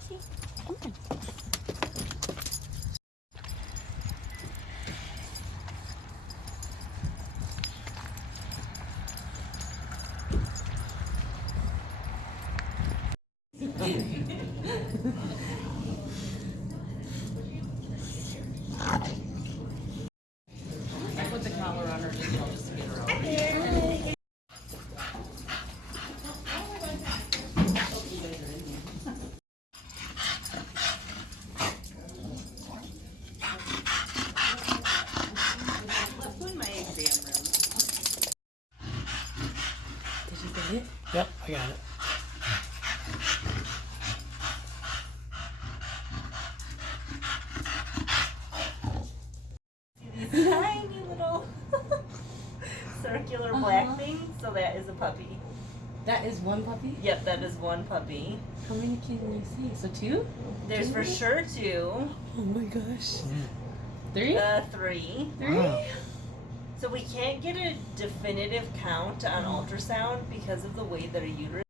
Missy, come on. I put the collar on her just to get her out. Did you get it? Yep, I got it. These tiny little circular black things. So that is a puppy. That is one puppy? Yep, that is one puppy. How many can you see? So two? There's for sure two. Oh my gosh. Three? Three. Three? Wow. So we can't get a definitive count on ultrasound because of the way that a uterus